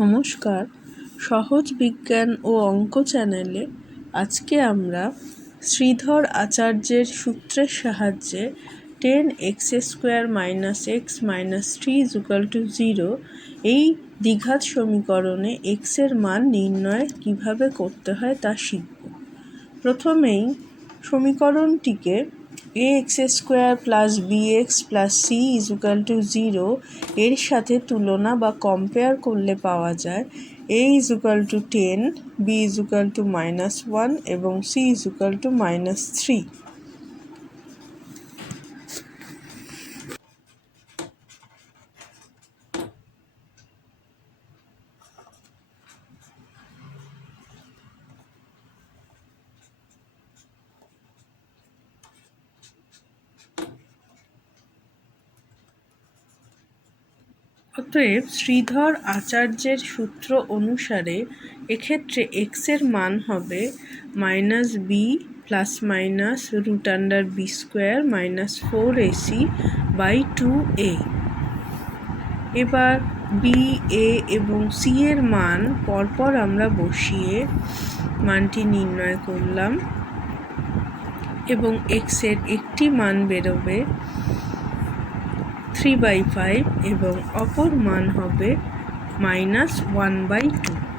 নমস্কার, সহজ বিজ্ঞান ও অঙ্ক চ্যানেলে আজকে আমরা শ্রীধর আচার্যের সূত্রের সাহায্যে 10x² - x - 3 = 0 এই দ্বিঘাত সমীকরণে x এর মান নির্ণয় কিভাবে করতে হয় তা শিখব। প্রথমেই সমীকরণটিকে ax² + bx + c = 0 এর সাথে তুলনা বা কম্পেয়ার করলে পাওয়া যায় a = 10, b = -1 এবং c = -3। অতএব শ্রীধর আচার্যের সূত্র অনুসারে এক্ষেত্রে x এর মান হবে -b ± √b² - 4ac/2a। এবার b, a এবং c এর মান পরপর আমরা বসিয়ে মানটি নির্ণয় করলাম এবং x এর একটি মান বেরোবে 3/5 এবং অপর মান হবে -1/2।